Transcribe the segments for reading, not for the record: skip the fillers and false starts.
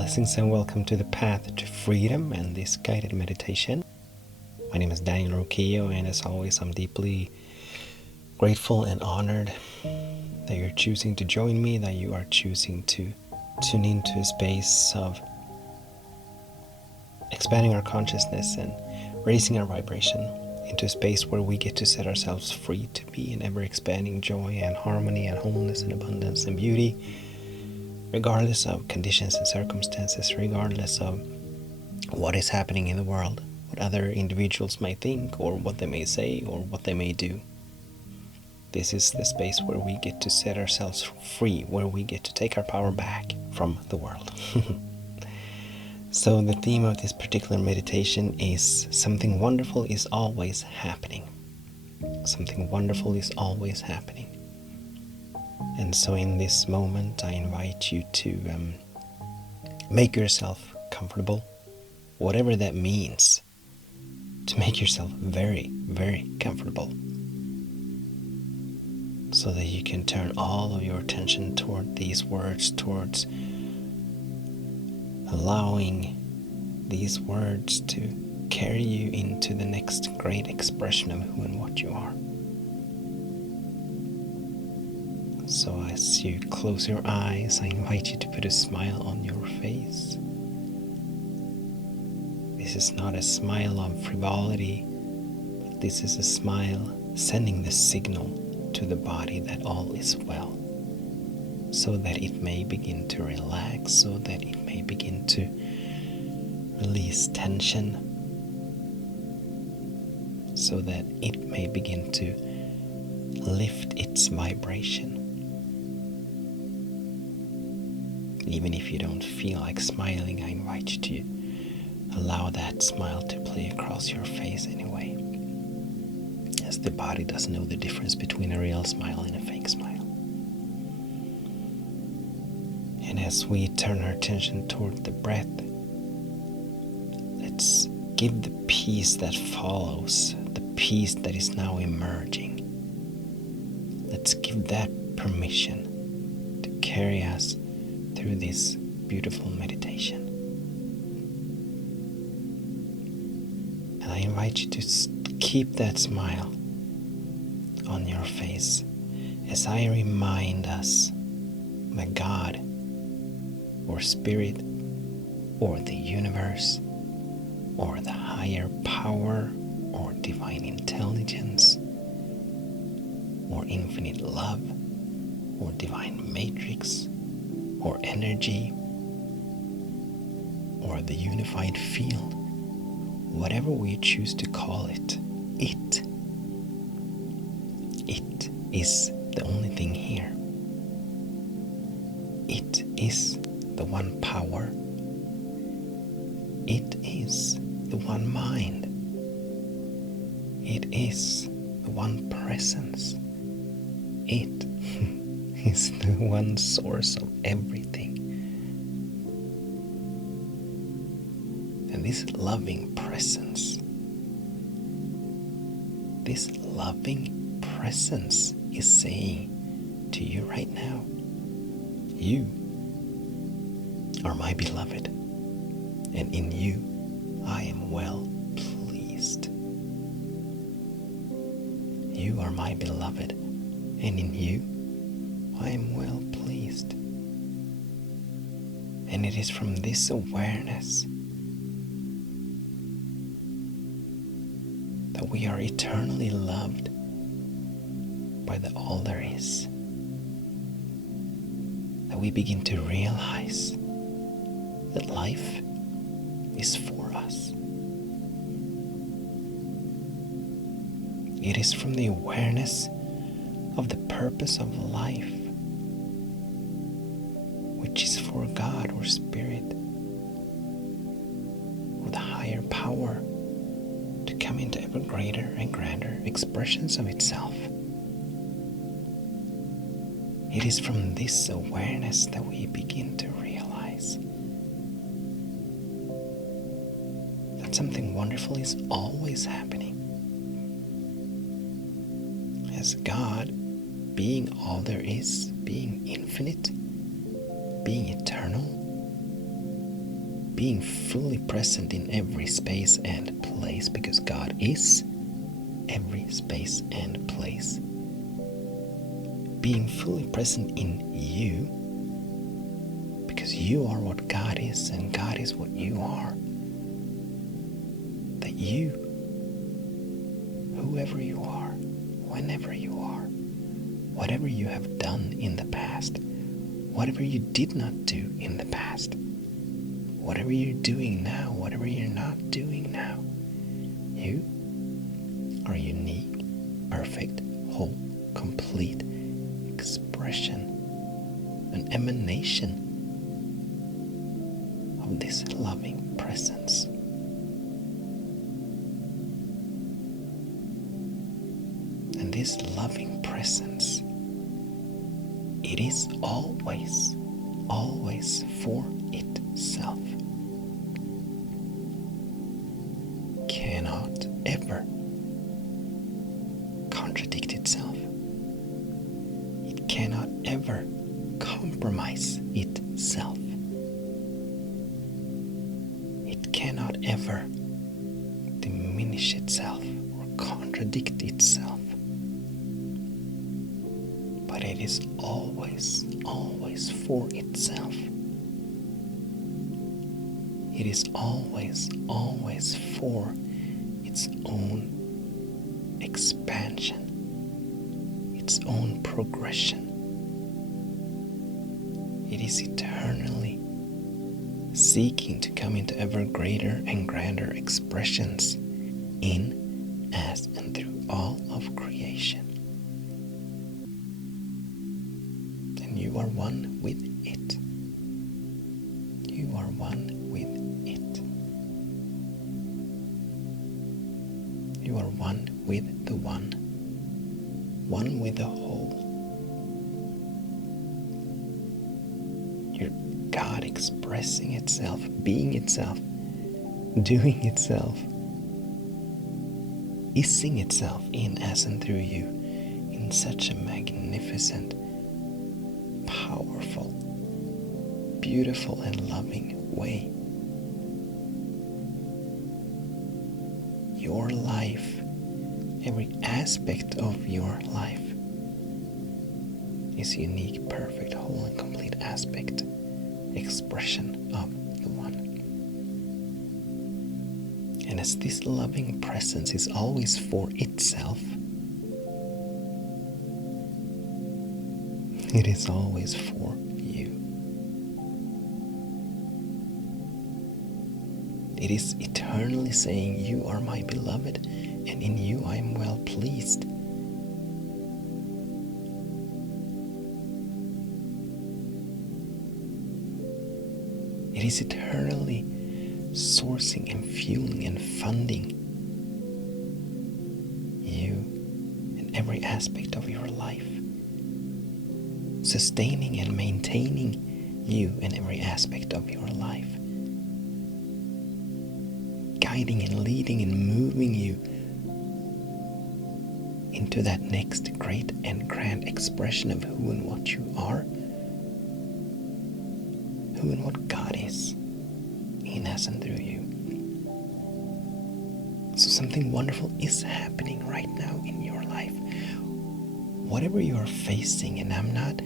Blessings and welcome to the Path to Freedom and this guided meditation. My name is Daniel Roquillo, and as always I'm deeply grateful and honored that you're choosing to join me, that you are choosing to tune into a space of expanding our consciousness and raising our vibration into a space where we get to set ourselves free to be in ever-expanding joy and harmony and wholeness and abundance and beauty, regardless of conditions and circumstances, regardless of what is happening in the world, what other individuals may think or what they may say or what they may do. This is the space where we get to set ourselves free, where we get to take our power back from the world. So the theme of this particular meditation is something wonderful is always happening. Something wonderful is always happening. And so in this moment, I invite you to make yourself comfortable, whatever that means, to make yourself very, very comfortable, so that you can turn all of your attention toward these words, towards allowing these words to carry you into the next great expression of who and what you are. So as you close your eyes, I invite you to put a smile on your face. This is not a smile of frivolity, but this is a smile sending the signal to the body that all is well, so that it may begin to relax, so that it may begin to release tension, so that it may begin to lift its vibration. Even if you don't feel like smiling, I invite you to allow that smile to play across your face anyway, as the body doesn't know the difference between a real smile and a fake smile. And as we turn our attention toward the breath, let's give the peace that follows, the peace that is now emerging. Let's give that permission to carry us through this beautiful meditation. And I invite you to keep that smile on your face as I remind us that God or Spirit or the universe or the higher power or divine intelligence or infinite love or divine matrix or energy or the unified field, whatever we choose to call it, it is the only thing here. It is the one power. It is the one mind. It is the one presence. It is the one source of everything. And this loving presence is saying to you right now, you are my beloved, and in you I am well pleased. You are my beloved, and in you I am well pleased. And it is from this awareness that we are eternally loved by the all there is, that we begin to realize that life is for us. It is from the awareness of the purpose of life, which is for God or Spirit or the higher power to come into ever greater and grander expressions of itself. It is from this awareness that we begin to realize that something wonderful is always happening. As God, being all there is, being infinite, being eternal, being fully present in every space and place, because God is every space and place. Being fully present in you, because you are what God is and God is what you are. That you, whoever you are, whenever you are, whatever you have done in the past, whatever you did not do in the past, whatever you're doing now, whatever you're not doing now, you are unique, perfect, whole, complete expression, an emanation of this loving presence. And this loving presence, it is always, always for itself. Cannot ever contradict itself. It cannot ever compromise itself. It cannot ever diminish itself or contradict itself. But it is always, always for itself. It is always, always for its own expansion, its own progression. It is eternally seeking to come into ever greater and grander expressions in, as, and through all of creation. And you are one with it. You are one with it. You are one with the one with the whole. You're God expressing itself, being itself, doing itself, ising itself in, as, and through you in such a magnificent, powerful, beautiful, and loving way. Your life, every aspect of your life, is unique, perfect, whole, and complete aspect, expression of the one. And as this loving presence is always for itself, it is always for you. It is eternally saying, you are my beloved, and in you I am well pleased. It is eternally sourcing and fueling and funding you in every aspect of your life, sustaining and maintaining you in every aspect of your life, guiding and leading and moving you into that next great and grand expression of who and what you are, who and what God is in, as, and through you. So something wonderful is happening right now in your life. Whatever you are facing, and I'm not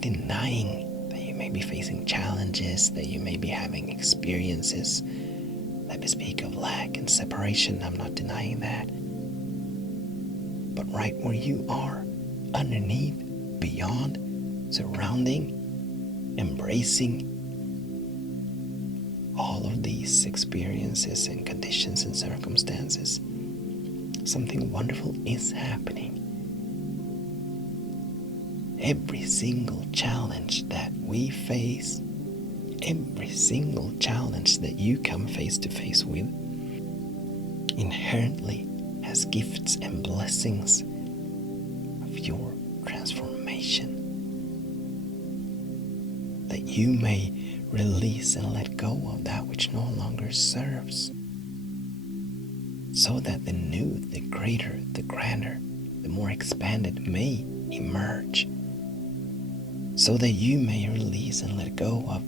denying that you may be facing challenges, that you may be having experiences that speak of lack and separation. I'm not denying that. But right where you are, underneath, beyond, surrounding, embracing all of these experiences and conditions and circumstances, something wonderful is happening. Every single challenge that we face, every single challenge that you come face to face with, inherently has gifts and blessings of your transformation, that you may release and let go of that which no longer serves, so that the new, the greater, the grander, the more expanded may emerge, so that you may release and let go of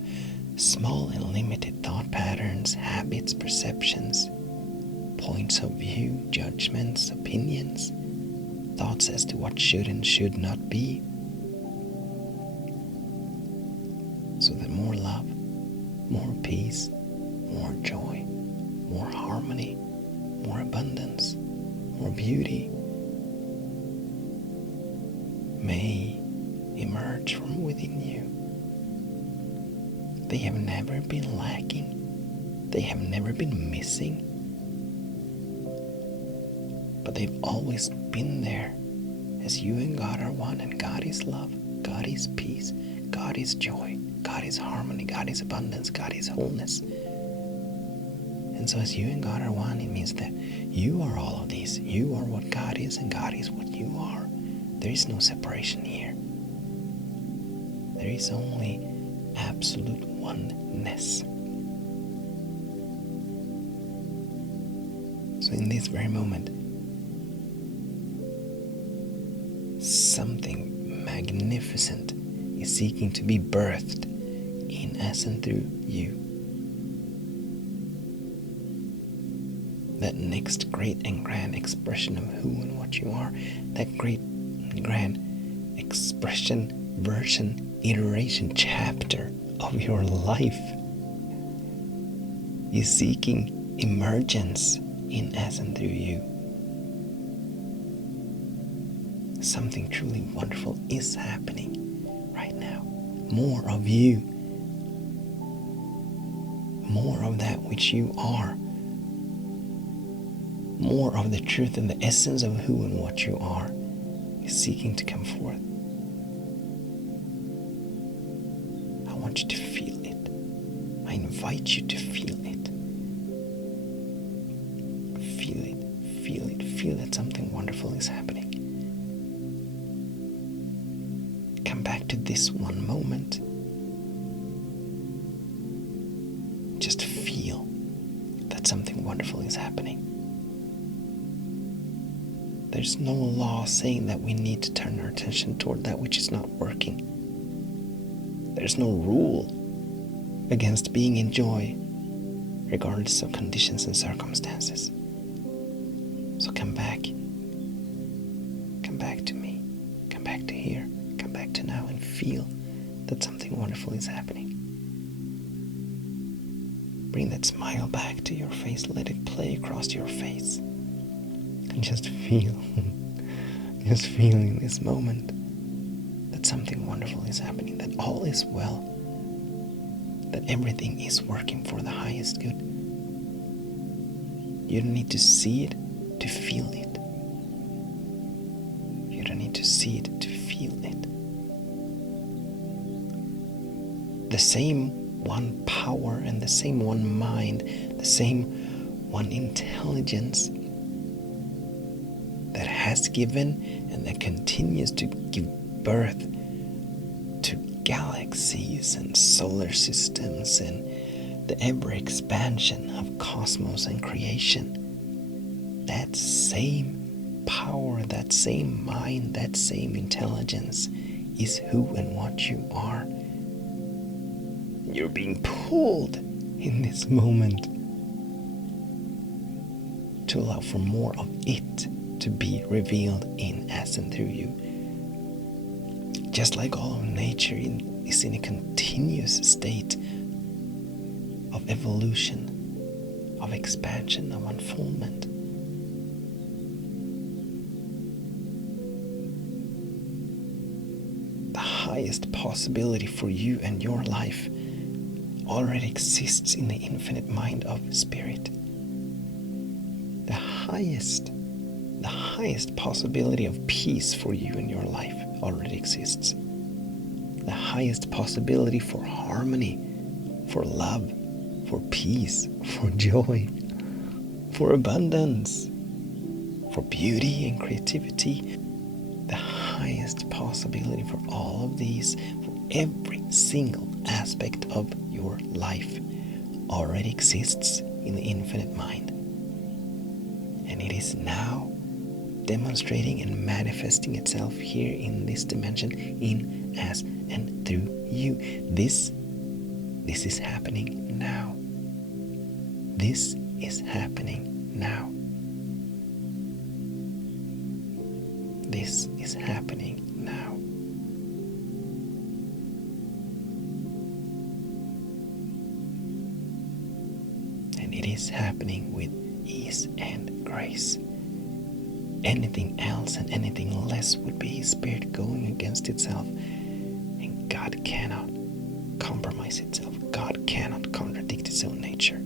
Small and limited thought patterns, habits, perceptions, points of view, judgments, opinions, thoughts as to what should and should not be. So that more love, more peace, more joy, more harmony, more abundance, more beauty may emerge from within you. They have never been lacking. They have never been missing. But they've always been there, as you and God are one, and God is love, God is peace, God is joy, God is harmony, God is abundance, God is wholeness. And so as you and God are one, it means that you are all of these. You are what God is, and God is what you are. There is no separation here. There is only absolute oneness. So in this very moment, something magnificent is seeking to be birthed in, as, and through you. That next great and grand expression of who and what you are, that great and grand expression, version, iteration, chapter of your life is seeking emergence in, as, and through you. Something truly wonderful is happening right now. More of you, more of that which you are, more of the truth and the essence of who and what you are is seeking to come forth. I want you to feel it. I invite you to feel it. Feel it, feel it, feel that something wonderful is happening. Come back to this one moment. Just feel that something wonderful is happening. There's no law saying that we need to turn our attention toward that which is not working. There's no rule against being in joy, regardless of conditions and circumstances. So come back. Come back to me. Come back to here. Come back to now and feel that something wonderful is happening. Bring that smile back to your face. Let it play across your face. And just feel, just feel in this moment that something wonderful is happening, that all is well, that everything is working for the highest good. You don't need to see it to feel it. You don't need to see it to feel it. The same one power and the same one mind, the same one intelligence that has given and that continues to give birth to galaxies and solar systems and the ever expansion of cosmos and creation. That same power, that same mind, that same intelligence is who and what you are. You're being pulled in this moment to allow for more of it to be revealed in, as, and through you. Just like all of nature is in a continuous state of evolution, of expansion, of unfoldment. The highest possibility for you and your life already exists in the infinite mind of spirit. The highest possibility of peace for you in your life already exists. The highest possibility for harmony, for love, for peace, for joy, for abundance, for beauty and creativity. The highest possibility for all of these, for every single aspect of your life, already exists in the infinite mind. And it is now demonstrating and manifesting itself here in this dimension, in, as, and through you. This This is happening now. This is happening now. This is happening now. And it is happening with ease and grace. Anything else and anything less would be His Spirit going against itself. And God cannot compromise itself. God cannot contradict its own nature.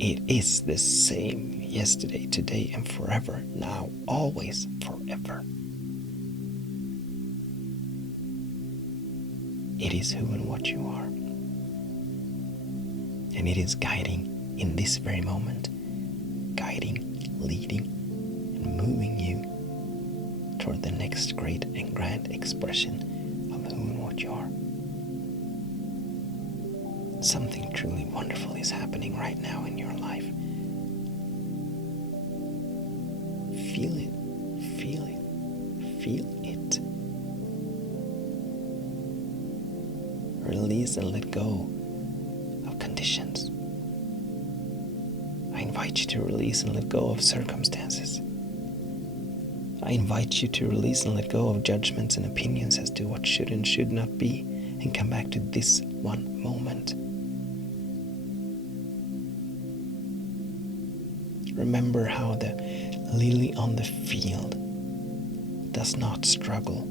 It is the same yesterday, today, and forever, now, always, forever. It is who and what you are. And it is guiding in this very moment, guiding, leading, and moving you toward the next great and grand expression of who and what you are. Something truly wonderful is happening right now in your life. Feel it, feel it, feel it. Release and let go of conditions. I invite you to release and let go of circumstances. I invite you to release and let go of judgments and opinions as to what should and should not be, and come back to this one moment. Remember how the lily on the field does not struggle,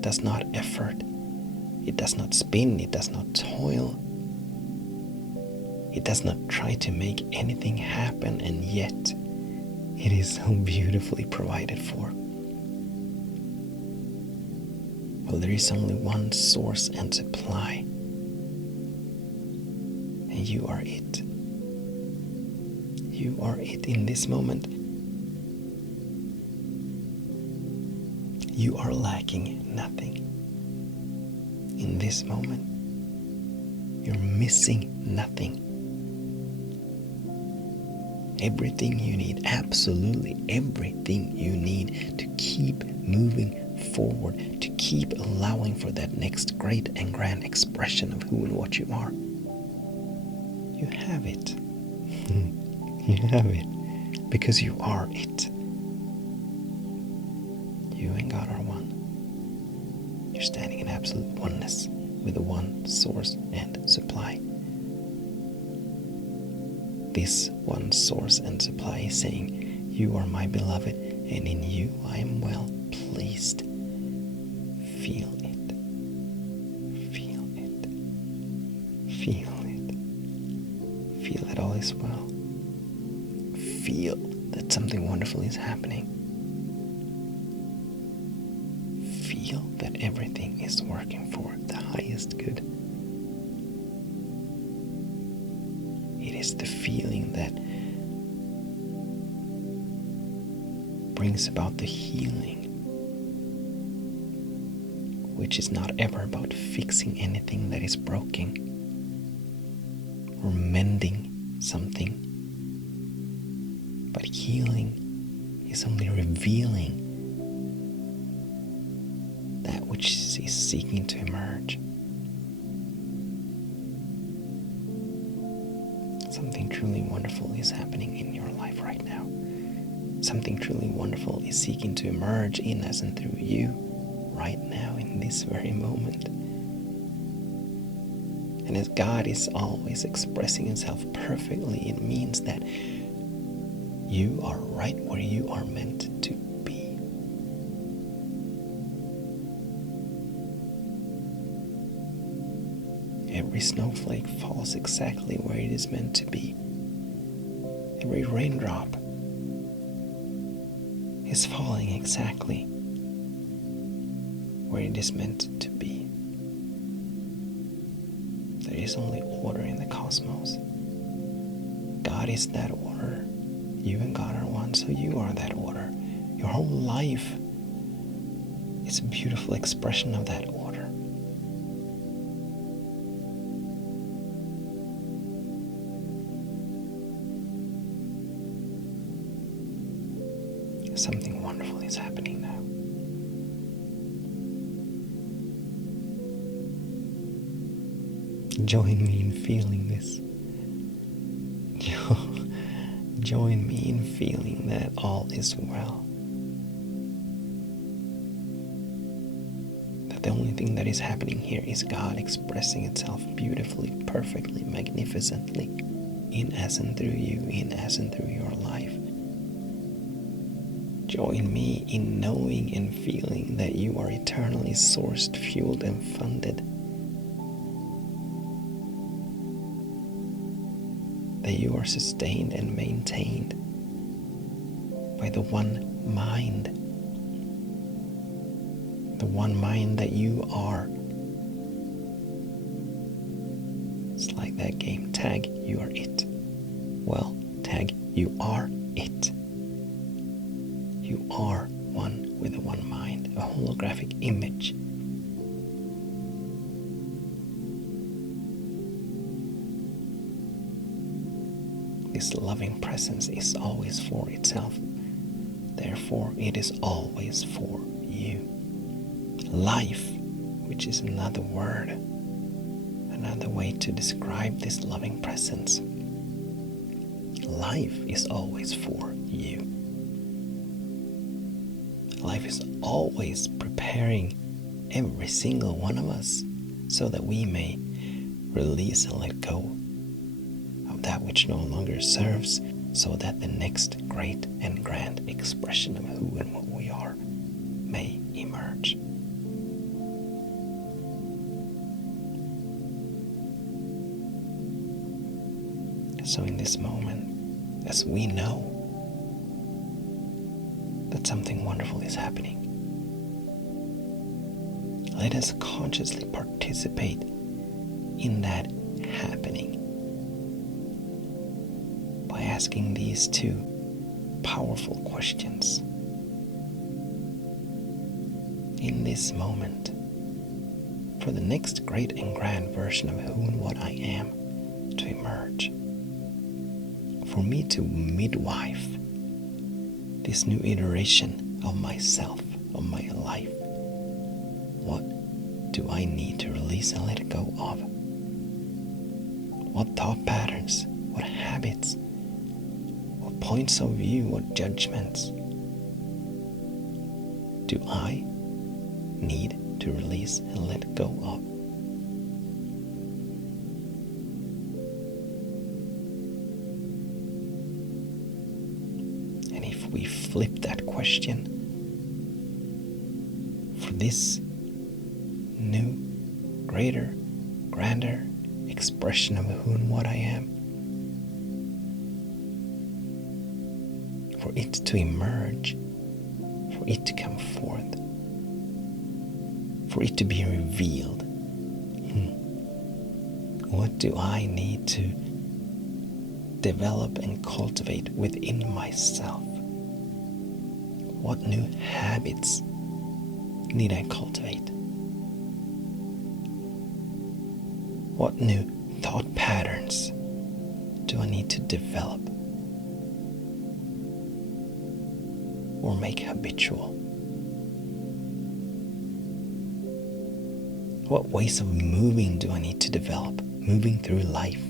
does not effort, it does not spin, it does not toil, it does not try to make anything happen, and yet it is so beautifully provided for. Well, there is only one source and supply, and you are it. You are it in this moment. You are lacking nothing. In this moment, you're missing nothing. Everything you need, absolutely everything you need to keep moving forward, to keep allowing for that next great and grand expression of who and what you are. You have it. You have it because you are it. You and God are one. You're standing in absolute oneness with the one source and supply. This one source and supply is saying, "You are my beloved, and in you I am well pleased." Feel it. Feel it. Feel it. Feel that all is well. Feel that something wonderful is happening. Feel that everything is working for the highest good. It is the feeling that brings about the healing, which is not ever about fixing anything that is broken or mending something. But healing is only revealing that which is seeking to emerge. Something truly wonderful is happening in your life right now. Something truly wonderful is seeking to emerge in us and through you right now in this very moment. And as God is always expressing Himself perfectly, it means that you are right where you are meant to be. Every snowflake falls exactly where it is meant to be. Every raindrop is falling exactly where it is meant to be. There is only order in the cosmos. God is that order. You and God are one, so you are that order. Your whole life is a beautiful expression of that order. Something wonderful is happening now. Join me in feeling this. Join me in feeling that all is well. That the only thing that is happening here is God expressing itself beautifully, perfectly, magnificently, in as and through you, in as and through your life. Join me in knowing and feeling that you are eternally sourced, fueled, and funded. That you are sustained and maintained by the one mind. The one mind that you are. It's like that game, tag, you are it. Well, tag, you are it. You are one with the one mind, a holographic image. This loving presence is always for itself. Therefore, it is always for you. Life, which is another word, another way to describe this loving presence. Life is always for you. Life is always preparing every single one of us so that we may release and let go of that which no longer serves, so that the next great and grand expression of who and what we are may emerge. So in this moment, as we know that something wonderful is happening, let us consciously participate in that happening by asking these two powerful questions. In this moment, for the next great and grand version of who and what I am to emerge, for me to midwife this new iteration of myself, of my life, what do I need to release and let go of? What thought patterns, what habits, what points of view, what judgments do I need to release and let go of? And if we flip that question for this new, greater, grander expression of who and what I am, for it to emerge, for it to come forth, for it to be revealed, what do I need to develop and cultivate within myself? What new habits need I cultivate? What new thought patterns do I need to develop or make habitual? What ways of moving do I need to develop? Moving through life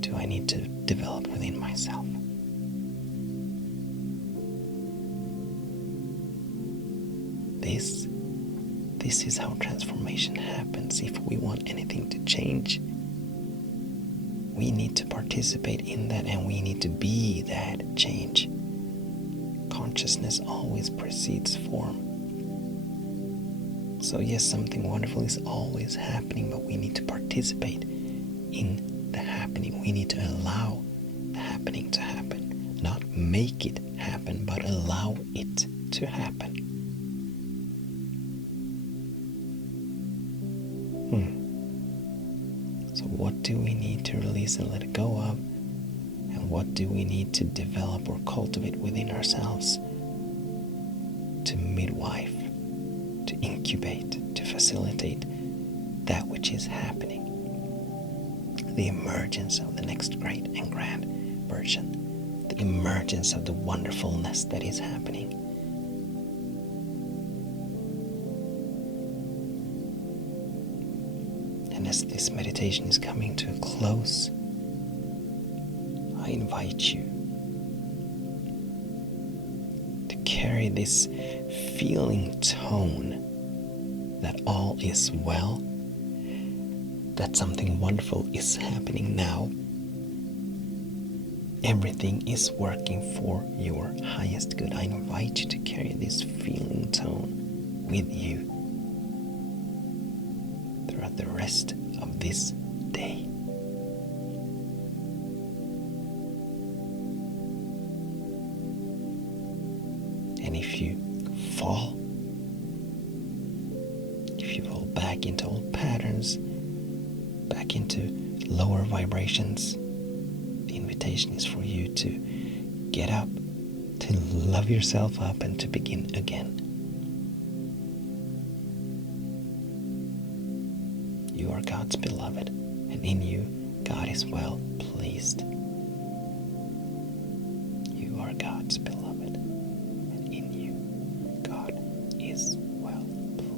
do I need to develop within myself? This is how transformation happens. If we want anything to change, we need to participate in that, and we need to be that change. Consciousness always precedes form. So yes, something wonderful is always happening, but we need to participate in the happening. We need to allow the happening to happen. Not make it happen, but allow it to happen. So what do we need to release and let go of? And what do we need to develop or cultivate within ourselves to midwife, to incubate, to facilitate that which is happening? The emergence of the next great and grand version. The emergence of the wonderfulness that is happening. And as this meditation is coming to a close, I invite you to carry this feeling tone that all is well, that something wonderful is happening now. Everything is working for your highest good. I invite you to carry this feeling tone with you throughout the rest of this day. And if you fall back into old patterns, back into lower vibrations, the invitation is for you to get up, to love yourself up, and to begin again. You are God's beloved, and in you, God is well pleased. You are God's beloved, and in you, God is well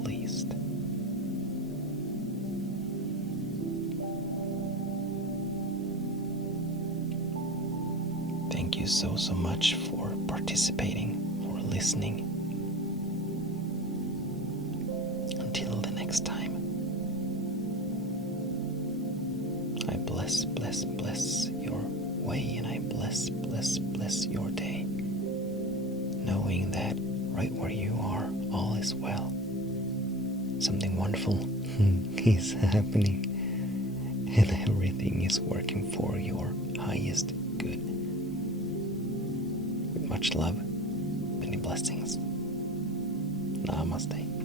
pleased. Thank you so much for participating, for listening. Until the next time, I bless your way, and I bless your day, knowing that right where you are, all is well. Something wonderful is happening, and everything is working for your highest good. With much love, many blessings. Namaste.